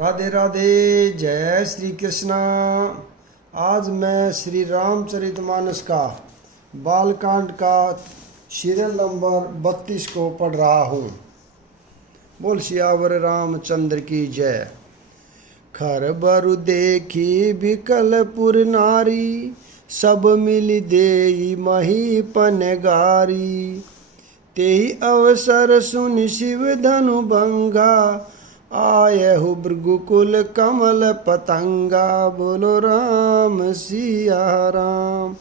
राधे राधे, जय श्री कृष्णा। आज मैं श्री रामचरितमानस का बालकांड का सीरियल नंबर 32 को पढ़ रहा हूँ। बोल सियावर रामचंद्र की जय। खर बरु देखी बिकलपुर नारी, सब मिल देई महीपन गारी। तेहि अवसर सुन शिव धनु भंगा, आयहु भृगुकुल कमल पतंगा। बोलो राम सिया राम।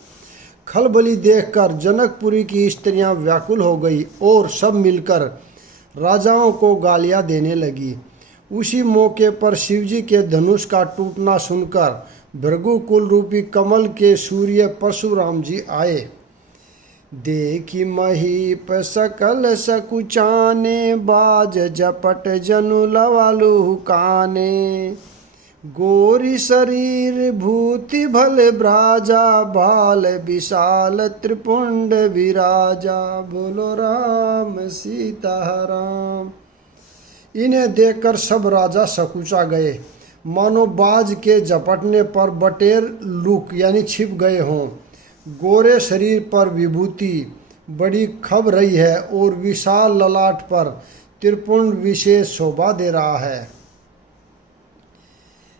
खलबली देखकर जनकपुरी की स्त्रियां व्याकुल हो गई और सब मिलकर राजाओं को गालियां देने लगी। उसी मौके पर शिवजी के धनुष का टूटना सुनकर भृगुकुल रूपी कमल के सूर्य परशुराम जी आए। देखी महीप सकल सकुचाने, बाज जपट जनु लवालु काने। गोरी शरीर भूति भल ब्राजा, बाल विशाल त्रिपुंड विराजा। बोलो राम सीता राम। इन्हें देखकर सब राजा सकुचा गए, मानो बाज के झपटने पर बटेर लुक यानी छिप गए हों। गोरे शरीर पर विभूति बड़ी खब रही है और विशाल ललाट पर त्रिपुंड विशेष शोभा दे रहा है।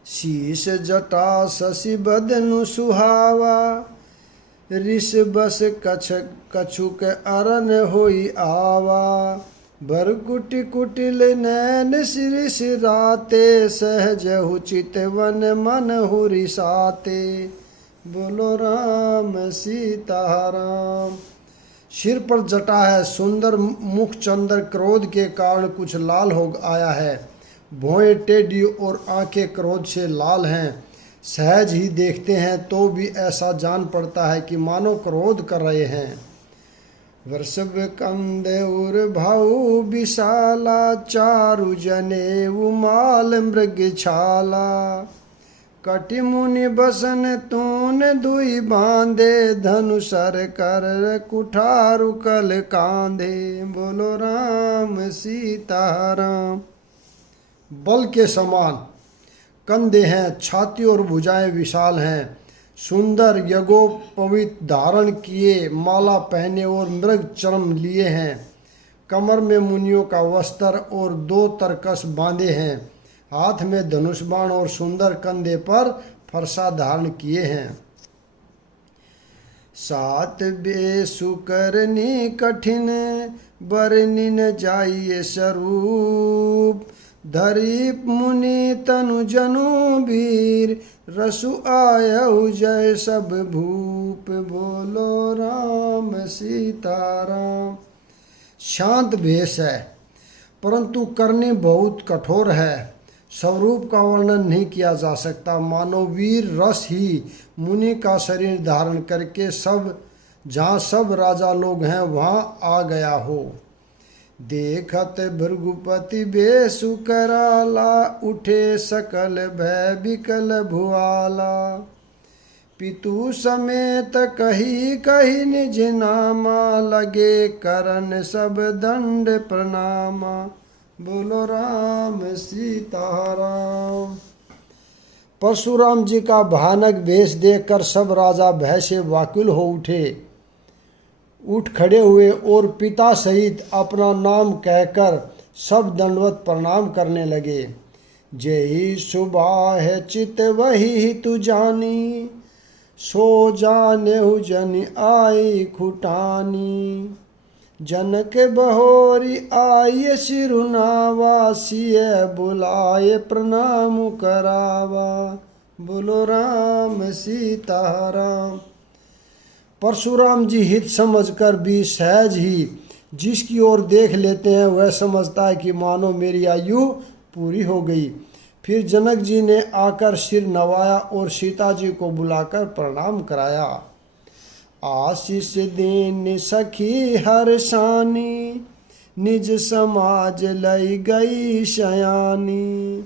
शीश जटा शशि बदनु सुहावा, ऋष बस कछुक अरन होई आवा। भरकुटि कुटिल नैन शिरिष राते, सहज चित वन मन हुरि साते। बोलो राम सीता राम। सिर पर जटा है, सुंदर मुख चंद्र क्रोध के कारण कुछ लाल हो आया है। भौहें टेढ़ी और आंखें क्रोध से लाल हैं। सहज ही देखते हैं तो भी ऐसा जान पड़ता है कि मानो क्रोध कर रहे हैं। वर्षभ कंद उर भाऊ विशाला, चारु जने उमाल मृग छाला। कटि मुनि बसन तून दुई बांधे, धनुषर कर कुठारु कल कांधे। बोलो राम सीता राम। बल के समान कंधे हैं, छाती और भुजाएं विशाल हैं। सुंदर यज्ञोपवीत धारण किए, माला पहने और मृग चर्म लिए हैं। कमर में मुनियों का वस्त्र और 2 तरकस बांधे हैं। हाथ में धनुष बाण और सुंदर कंधे पर फरसा धारण किए हैं। 7 बेसु करनी कठिन, बरनी न जाइए स्वरूप। धरी मुनि तनु जनु वीर, रसु आयहु जय सब भूप। बोलो राम सीता राम। शांत भेष है, परंतु करनी बहुत कठोर है। स्वरूप का वर्णन नहीं किया जा सकता, मानो वीर रस ही मुनि का शरीर धारण करके जहाँ सब राजा लोग हैं वहाँ आ गया हो। देखत भृगुपति बेसु कराला, उठे सकल भय बिकल भुआला। पितु समेत कही कही निज नामा, लगे करन सब दंड प्रणामा। बोलो राम सीता राम। परशुराम जी का भयानक वेश देखकर सब राजा भय से व्याकुल हो उठ खड़े हुए और पिता सहित अपना नाम कहकर सब दंडवत प्रणाम करने लगे। जेहि सुबाह चित वही तु जानी, सो जानेहु जनि आई खुटानी। जनक बहोरी आय सिरुनावा, सिय बुलाए प्रणाम करावा। बोलो राम सीता राम। परशुराम जी हित समझकर भी सहज ही जिसकी ओर देख लेते हैं वह समझता है कि मानो मेरी आयु पूरी हो गई। फिर जनक जी ने आकर सिर नवाया और सीता जी को बुलाकर प्रणाम कराया। आशीष दीन सखी हर्षानी, निज समाज लई गई शयानी।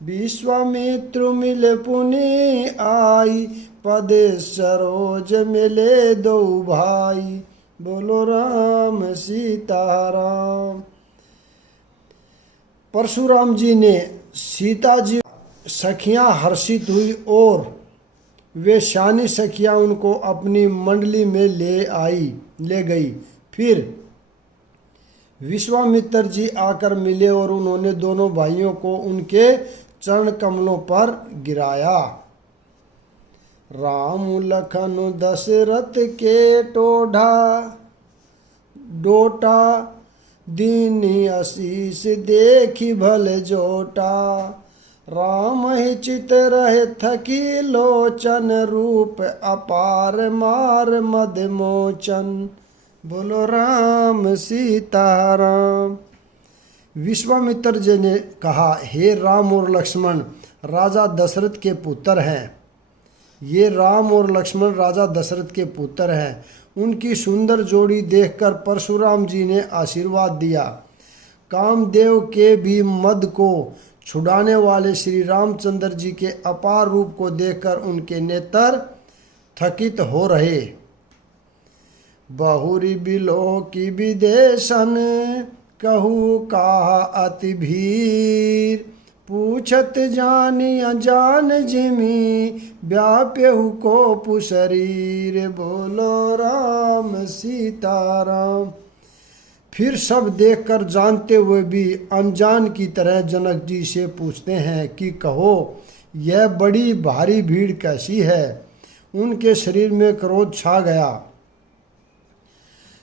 विश्वामित्र मिल पुनि आई, पद सरोज मिले दो भाई। बोलो राम सीता राम। परशुराम जी ने सीता जी सखियां हर्षित हुई और वे शानी सखियां उनको अपनी मंडली में ले गई। फिर विश्वामित्र जी आकर मिले और उन्होंने दोनों भाइयों को उनके चरण कमलों पर गिराया। राम लखन दशरथ के डोटा दीनी आशीष देखी भले जोटा। राम ही चित रहे थकी लोचन रूप अपार मार मद मोचन। बोलो राम सीताराम। विश्वामित्र जी ने कहा, हे राम और लक्ष्मण राजा दशरथ के पुत्र हैं। ये राम और लक्ष्मण राजा दशरथ के पुत्र हैं। उनकी सुंदर जोड़ी देखकर परशुराम जी ने आशीर्वाद दिया। कामदेव के भी मद को छुड़ाने वाले श्री रामचंद्र जी के अपार रूप को देखकर उनके नेत्र थकित हो रहे। बहुरी बिलो की विदेशन कहू कहा अति भीर। पूछत जानी अजान जिमी व्याप्यहु को पुशरीर। बोलो राम सीताराम। फिर सब देखकर जानते हुए भी अनजान की तरह जनक जी से पूछते हैं कि कहो यह बड़ी भारी भीड़ कैसी है। उनके शरीर में क्रोध छा गया।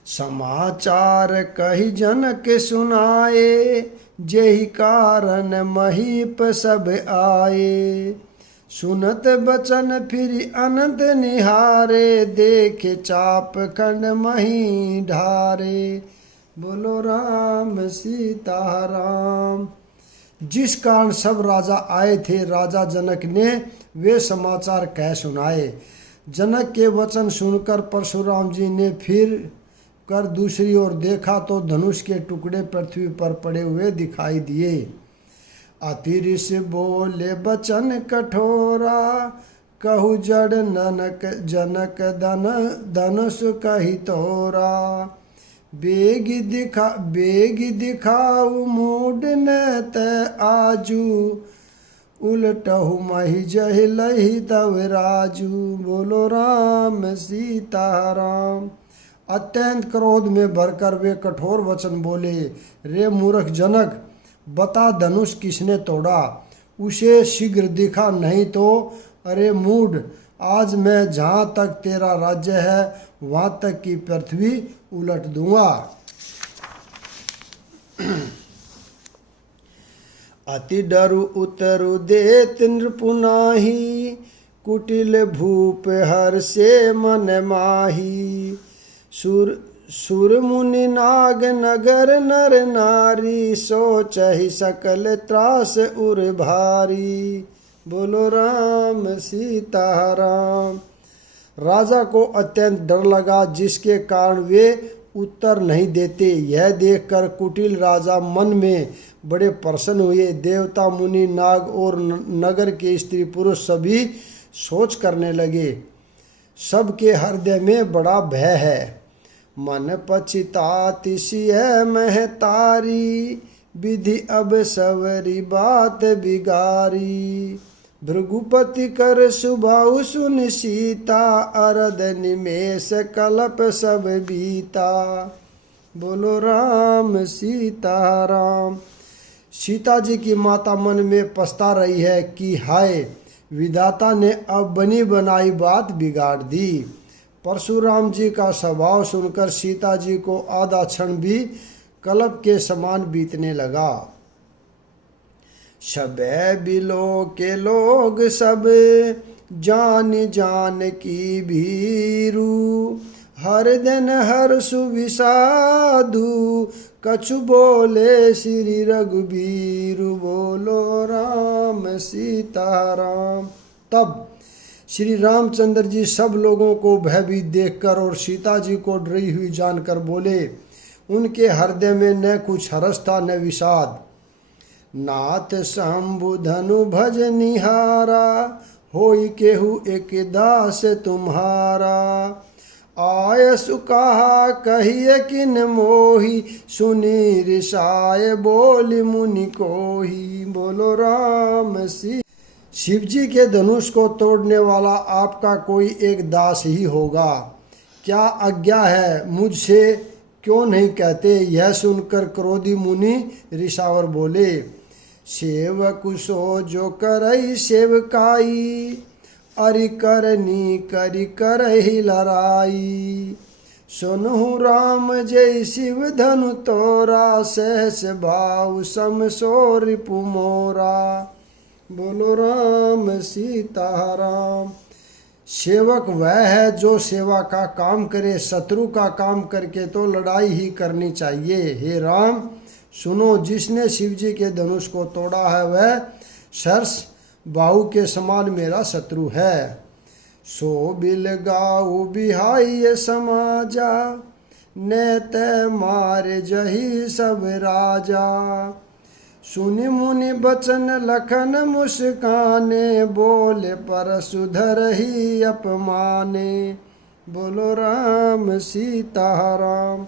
समाचार कही जनक सुनाए जेहि कारण महीप सब आए। सुनत बचन फिर अनंत निहारे देखे चाप खंड मही ढारे। बोलो राम सीताराम। जिस कारण सब राजा आए थे राजा जनक ने वे समाचार कह सुनाए। जनक के वचन सुनकर परशुराम जी ने फिर कर दूसरी ओर देखा तो धनुष के टुकड़े पृथ्वी पर पड़े हुए दिखाई दिए। अतिरिस बोले बचन कठोरा कहु जड़ ननक जनक धनुष कही तोरा। बेग दिखाऊ मूड न त आजू उलटहु मही जहि लही तव राजू। बोलो राम सीताराम। अत्यंत क्रोध में भरकर वे कठोर वचन बोले, रे मूर्ख जनक, बता धनुष किसने तोड़ा? उसे शीघ्र दिखा, नहीं तो अरे मूढ़, आज मैं जहाँ तक तेरा राज्य है वहाँ तक की पृथ्वी उलट दूंगा। अति डरु उतरु देत नृपुनाही कुटिल भूप हर से मन माही। सुर मुनि नाग नगर नर नारी सोचहि सकल त्रास उर भारी। बोलो राम सीताराम। राजा को अत्यंत डर लगा जिसके कारण वे उत्तर नहीं देते। यह देखकर कुटिल राजा मन में बड़े प्रसन्न हुए। देवता मुनि नाग और नगर के स्त्री पुरुष सभी सोच करने लगे, सबके हृदय में बड़ा भय है। मन पछिताति सिय महतारी विधि अब सवरी बात बिगारी। भृगुपति कर सुबाहु सुन सीता अरद निमेष कलप सब बीता। बोलो राम सीताराम। सीता जी की माता मन में पछता रही है कि हाय, विधाता ने अब बनी बनाई बात बिगाड़ दी। परशुराम जी का स्वभाव सुनकर सीता जी को आधा क्षण भी कल्प के समान बीतने लगा। सबे बिलो के लोग सब जान जान की भीरू। हर दिन हर सुविसाधु कछु बोले श्री रघुबीरु। बोलो राम सीताराम। तब श्री रामचंद्र जी सब लोगों को भयभीत देखकर और सीता जी को डरी हुई जानकर बोले। उनके हृदय में न कुछ हर्ष था न विषाद। नाथ शंभु धनु भज निहारा होई केहू एक दास तुम्हारा। आयसु कहा कहिए किन मोही सुनी रिसाय बोली मुनि कोही। बोलो राम सी। शिवजी के धनुष को तोड़ने वाला आपका कोई एक दास ही होगा। क्या आज्ञा है, मुझसे क्यों नहीं कहते? यह सुनकर क्रोधी मुनि ऋषावर बोले, सेवक सो जो करई सेवकाई, अरि करनी करि करहि लड़ाई। सुनहु राम जय शिव धनु तोरा, सहस भाव सम सो रिपु मोरा। बोलो राम सीताराम। सेवक वह है जो सेवा का काम करे, शत्रु का काम करके तो लड़ाई ही करनी चाहिए। हे राम सुनो, जिसने शिवजी के धनुष को तोड़ा है वह सरस बाहु के समान मेरा शत्रु है। सो बिल गाऊ बिहाई समाजा, ने तय मारे जही सब राजा। सुनि मुनि बचन लखन मुस्काने, बोले पर सुधर ही अपमाने। बोलो राम सीताराम।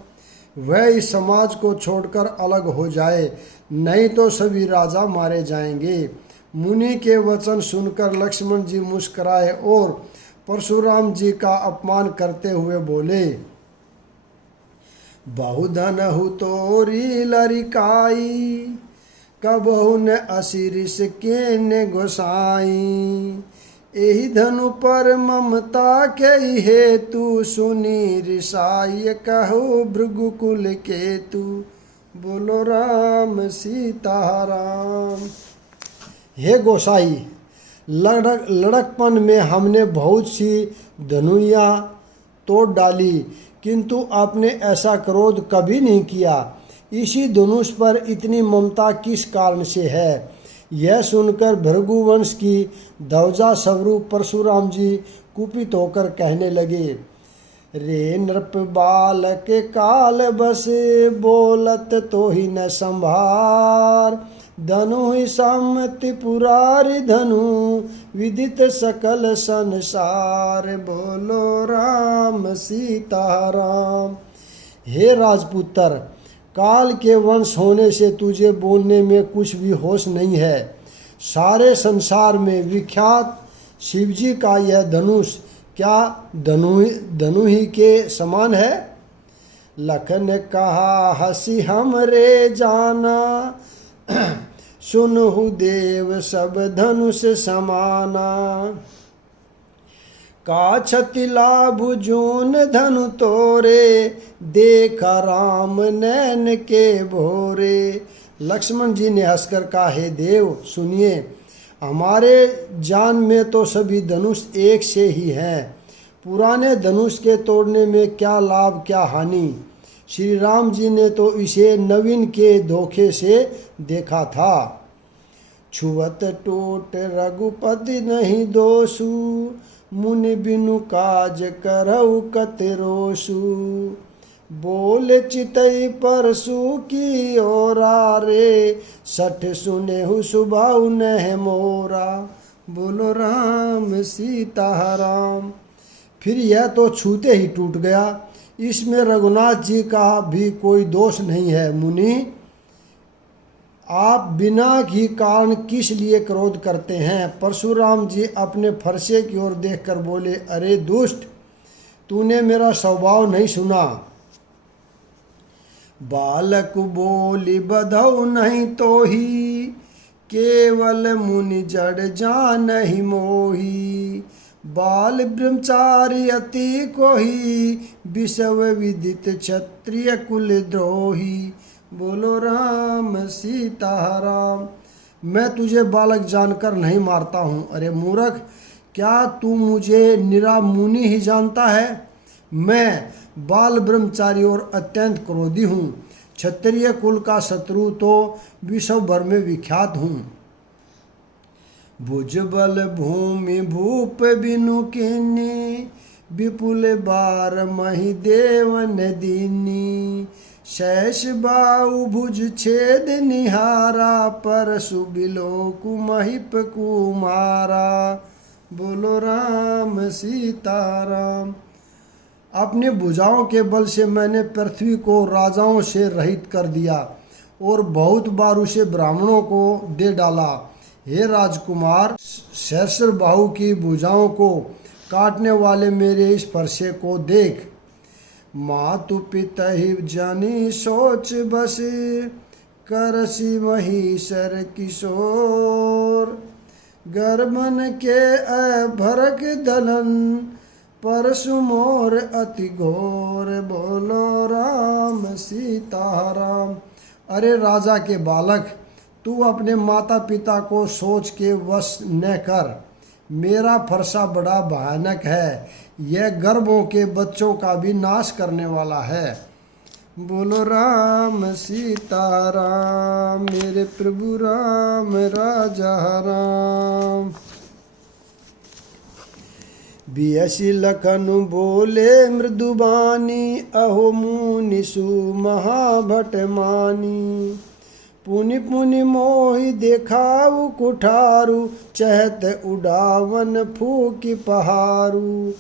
वह इस समाज को छोड़कर अलग हो जाए, नहीं तो सभी राजा मारे जाएंगे। मुनि के वचन सुनकर लक्ष्मण जी मुस्कुराए और परशुराम जी का अपमान करते हुए बोले, बहुधन हु तोरी लरिकाई, कबहु न असिरिस के ने गोसाई। एहि धनु पर ममता के हेतु, सुनी रिसाई कहु भृगुकुल केतु। बोलो राम सीताराम। हे गोसाई, लड़कपन में हमने बहुत सी धनुइयाँ तोड़ डाली, किंतु आपने ऐसा क्रोध कभी नहीं किया। इसी धनुष पर इतनी ममता किस कारण से है? यह सुनकर भृगुवंश की ध्वजा स्वरूप परशुराम जी कुपित होकर कहने लगे, रे नृप बालक काल बस, बोलत तो ही न संभार। धनु ही सामति पुरारी धनु, विदित सकल संसार। बोलो राम सीताराम। हे राजपुत्र, काल के वंश होने से तुझे बोलने में कुछ भी होश नहीं है। सारे संसार में विख्यात शिवजी का यह धनुष क्या धनु ही के समान है? लखन कहा हसी हमरे जाना, सुनहु देव सब धनुष समाना। का क्षति लाभ जून धनु तोरे, देखा राम नैन के भोरे। लक्ष्मण जी ने हंसकर कहा, हे देव सुनिए, हमारे जान में तो सभी धनुष एक से ही हैं। पुराने धनुष के तोड़ने में क्या लाभ क्या हानि। श्री राम जी ने तो इसे नवीन के धोखे से देखा था। छुअत टूट रघुपति नहीं दोषु, मुनि बिनु काज करऊ कत रोसु। बोल चितई परसु की ओरा रे, सठ सुनेहु सुभाउ नह मोरा। बोलो राम सीताराम। फिर यह तो छूते ही टूट गया, इसमें रघुनाथ जी का भी कोई दोष नहीं है। मुनि, आप बिना ही कारण किस लिए क्रोध करते हैं? परशुराम जी अपने फरसे की ओर देखकर बोले, अरे दुष्ट, तूने मेरा स्वभाव नहीं सुना। बालक बोली बधौ नहीं तो ही, केवल मुनि जड़ जान ही मोही। बाल ब्रह्मचारी अति को ही, विषव विदित क्षत्रिय कुल द्रोही। बोलो राम सीताराम। मैं तुझे बालक जानकर नहीं मारता हूँ। अरे मूर्ख, क्या तू मुझे निरा मुनि ही जानता है? मैं बाल ब्रह्मचारी और अत्यंत क्रोधी हूँ। क्षत्रिय कुल का शत्रु तो विश्व भर में विख्यात हूँ। भुजबल भूमि भूप बिनु किन्नी, विपुल बार मही देवन दीनी। शेष बाऊ भुज छेद निहारा, परसु बिलोकु महिप कुमारा। बोलो राम सीताराम। अपने भुजाओं के बल से मैंने पृथ्वी को राजाओं से रहित कर दिया और बहुत बार उसे ब्राह्मणों को दे डाला। हे राजकुमार, सहस्र बाहु की भुजाओं को काटने वाले मेरे इस फरसे को देख। मातु पिता ही जानी सोच बस, करसी महीसर किशोर। गर्मन के भरक दलन, परसु मोर अति घोर। बोलो राम सीताराम। अरे राजा के बालक, तू अपने माता पिता को सोच के वश न कर। मेरा फरसा बड़ा भयानक है, यह गर्भों के बच्चों का भी नाश करने वाला है। बोलो राम सीताराम, मेरे प्रभु राम राजा राम। बियसी लखन बोले मृदुबानी, अहो मुनिसु महाभट मानी। पुनि पुनि मोहि देखाऊ कुठारू, चहत उड़ावन फूकी पहारू।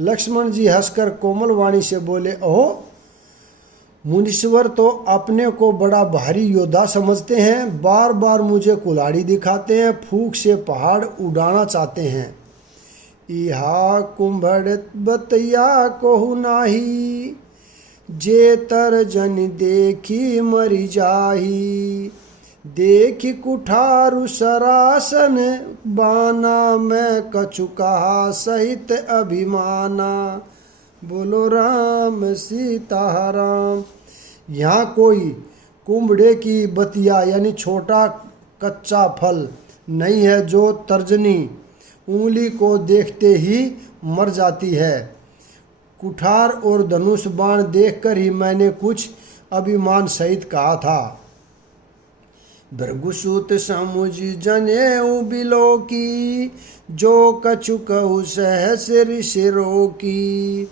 लक्ष्मण जी हंसकर कोमल वाणी से बोले, अहो मुनीश्वर तो अपने को बड़ा भारी योद्धा समझते हैं, बार बार मुझे कुल्हाड़ी दिखाते हैं, फूंक से पहाड़ उड़ाना चाहते हैं। इहा कुंभड़ बतैया कोहु नाही, जे तर जन देखी मरी जाही। देखी कुठारु सरासन बाना, मैं कछु कहा सहित अभिमाना। बोलो राम सीताराम। यहाँ कोई कुंभड़े की बतिया यानी छोटा कच्चा फल नहीं है जो तर्जनी उंगली को देखते ही मर जाती है। कुठार और धनुष बाण देखकर ही मैंने कुछ अभिमान सहित कहा था। भृगुसुत समुझ जनेऊ बिलो की, जो कछु कहु सहस ऋषि रोकी।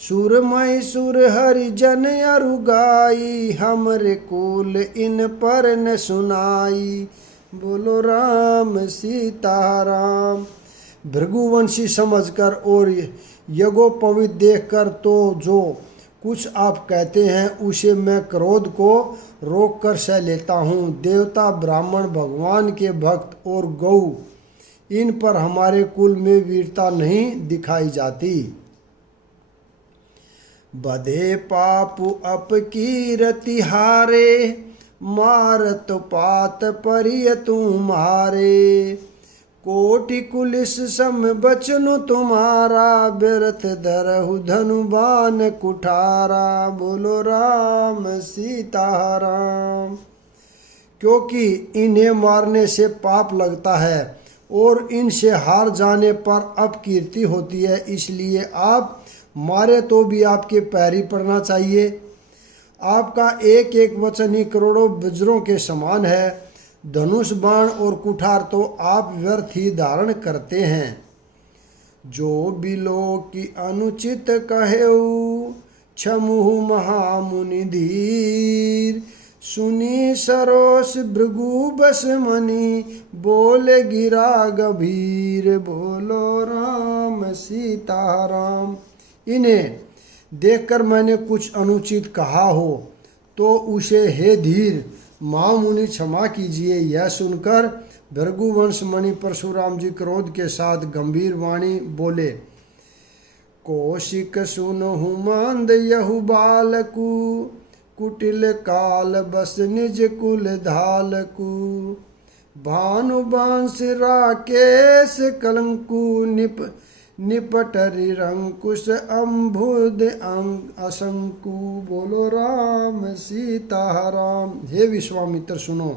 सुरमय सुर हरि जन अरु गाई, हमरे कुल इन पर न सुनाई। बोलो राम सीताराम। भृगुवंशी समझकर और यज्ञोपवीत देखकर तो जो कुछ आप कहते हैं उसे मैं क्रोध को रोक कर सह लेता हूँ। देवता ब्राह्मण भगवान के भक्त और गौ, इन पर हमारे कुल में वीरता नहीं दिखाई जाती। बधे पापु अपकीरति हारे, मारत पात परिय तुम्हारे। कोटि कुलिस सम बचनु तुम्हारा, व्यर्थ धरहु धनु बान कुठारा। बोलो राम सीताराम। क्योंकि इन्हें मारने से पाप लगता है और इनसे हार जाने पर अपकीर्ति होती है, इसलिए आप मारे तो भी आपके पैर ही पड़ना चाहिए। आपका एक एक वचन ही करोड़ों वज्रों के समान है। धनुष बाण और कुठार तो आप व्यर्थ ही धारण करते हैं। जो बिलो की अनुचित कहेऊ, क्षमुहु महामुनि धीर। सुनी सरोस भृगु बस मनी, बोले गिरा गंभीर। बोलो राम सीताराम। इन्हें देखकर मैंने कुछ अनुचित कहा हो तो उसे हे धीर महामुनि क्षमा कीजिए। यह सुनकर भृगुवंश मणि परशुराम जी क्रोध के साथ गंभीर वाणी बोले, कौशिक सुनहु मांद यहु बालकु, कुटिल काल बस निज कुल धालकु। भानु बांस राकेश कलंकु, निपटरि रंकुश अम्बुद असंकु। बोलो राम सीताराम। हे विश्वामित्र सुनो,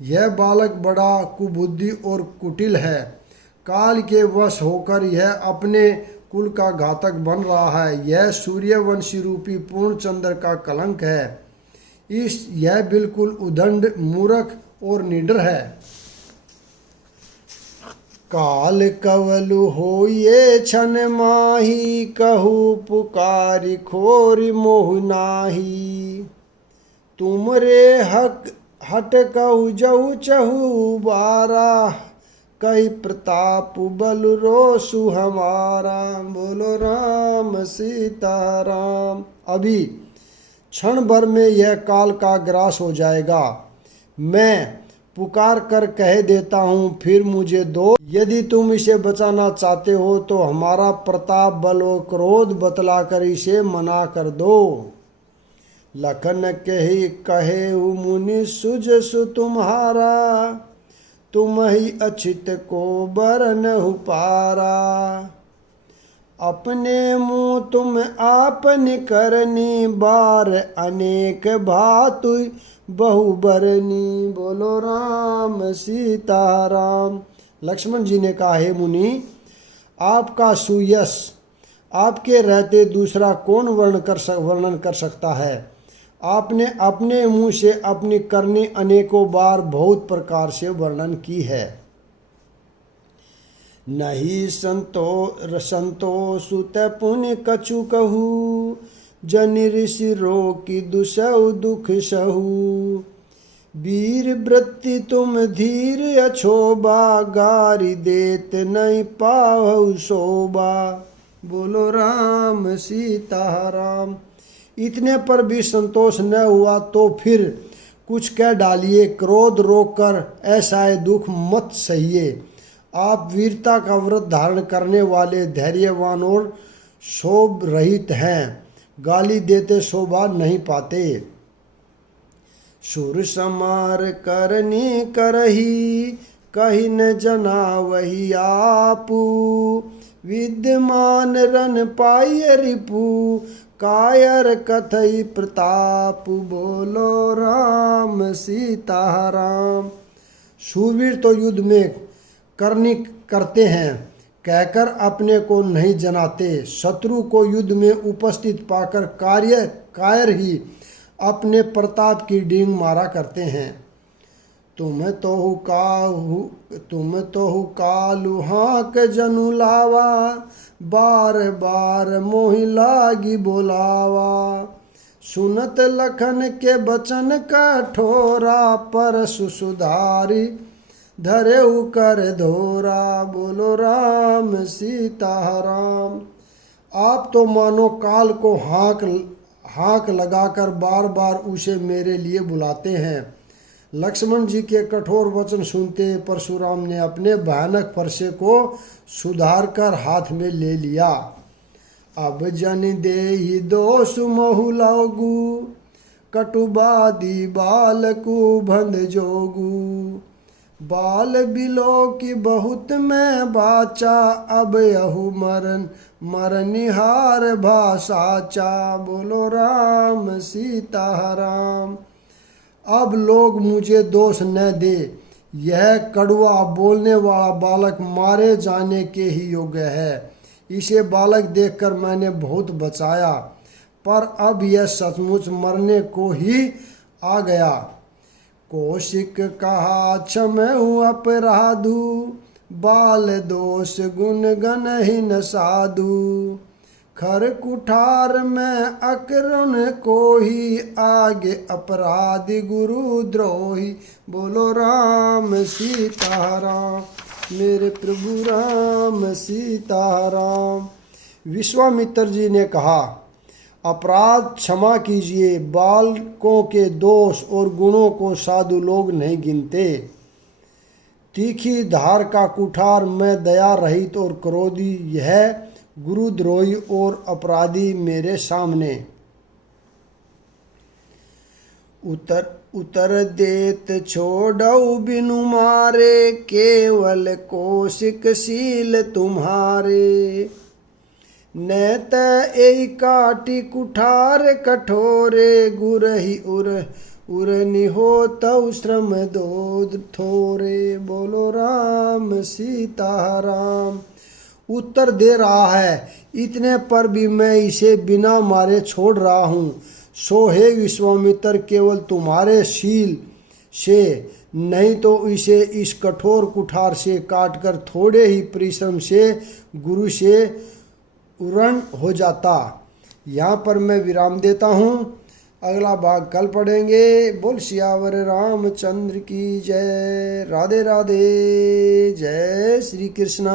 यह बालक बड़ा कुबुद्धि और कुटिल है। काल के वश होकर यह अपने कुल का घातक बन रहा है। यह सूर्यवंशी रूपी पूर्णचंद्र का कलंक है। यह बिल्कुल उदंड मूर्ख और निडर है। काल कवलु होये छन माही, कहू पुकारी खोरि मोहु नाही। तुमरे हट कहु जहु चहु बारा, कई प्रताप बल रोसु हमारा। बोलो राम सीताराम। अभी क्षण भर में यह काल का ग्रास हो जाएगा। मैं पुकार कर कह देता हूँ फिर मुझे दो। यदि तुम इसे बचाना चाहते हो तो हमारा प्रताप बल और क्रोध बतलाकर इसे मना कर दो। लखन कही कहे मुनि सुजसु तुम्हारा, तुम ही अछित को बरनहु पारा। अपने मुँह तुम आपन करनी, बार अनेक भातु बहु बरनी। बोलो राम सीताराम। लक्ष्मण जी ने कहा, हे मुनि, आपका सुयश आपके रहते दूसरा कौन वर्णन कर सकता है। आपने अपने मुंह से अपनी करनी अनेकों बार बहुत प्रकार से वर्णन की है। नहीं संतोषुत पुण्य कछु कहू, जन ऋषि रोकी दुसहु दुख सहू। वीर वृत्ति तुम धीर अछोबा, गारी देत नहीं पाहु शोभा। बोलो राम सीताराम। इतने पर भी संतोष न हुआ तो फिर कुछ कह डालिए, क्रोध रोककर ऐसा दुख मत सहिए। आप वीरता का व्रत धारण करने वाले धैर्यवान और शोभ रहित हैं, गाली देते शोभा नहीं पाते। सुर समार करनी करही, कही न जना वही आपू। विद्यमान रन पाय रिपु, कायर कथई प्रताप। बोलो राम सीताराम। शूरवीर तो युद्ध में करनी करते हैं कहकर अपने को नहीं जनाते, शत्रु को युद्ध में उपस्थित पाकर कायर ही अपने प्रताप की डींग मारा करते हैं। तुम तो कालु हाँक जनु लावा, बार बार मोहि लागी बोलावा। सुनत लखन के बचन कठोरा, पर सुधारी धरे कर धोरा। बोलो राम सीताराम। आप तो मानो काल को हाँक लगाकर बार बार उसे मेरे लिए बुलाते हैं। लक्ष्मण जी के कठोर वचन सुनते परशुराम ने अपने भयानक फरसे को सुधार कर हाथ में ले लिया। अब जन देहि दोष मोहु लागू, कटुबादी बालकु बंध जोगू। बाल बिलो की बहुत मैं बाचा, अब यहु मरनिहार भाषाचा। बोलो राम सीताराम। अब लोग मुझे दोष न दे, यह कड़वा बोलने वाला बालक मारे जाने के ही योग्य है। इसे बालक देखकर मैंने बहुत बचाया, पर अब यह सचमुच मरने को ही आ गया। कौशिक कहा क्षमहु अपराधु, बाल दोष गुण गण ही न साधु। खर कुठार में अकरुण को ही, आगे अपराधी गुरु द्रोही। बोलो राम सीताराम। मेरे प्रभु राम सीताराम। विश्वामित्र जी ने कहा, अपराध क्षमा कीजिए, बालकों के दोष और गुणों को साधु लोग नहीं गिनते। तीखी धार का कुठार में दया रहित और क्रोधी, यह गुरुद्रोही और अपराधी मेरे सामने। उतर देत छोड़ऊ बिनु मारे, केवल कौशिक शील तुम्हारे। न त एई काटी कुठार कठोरे, गुरहि उरनि हो तऊ श्रम दो थोरे। बोलो राम सीताराम। उत्तर दे रहा है, इतने पर भी मैं इसे बिना मारे छोड़ रहा हूँ। सो हे विश्वामित्र, केवल तुम्हारे शील से, नहीं तो इसे इस कठोर कुठार से काटकर थोड़े ही परिश्रम से गुरु से उरण हो जाता। यहाँ पर मैं विराम देता हूँ, अगला भाग कल पढ़ेंगे। बोल सियावर रामचंद्र की जय। राधे राधे। जय श्री कृष्णा।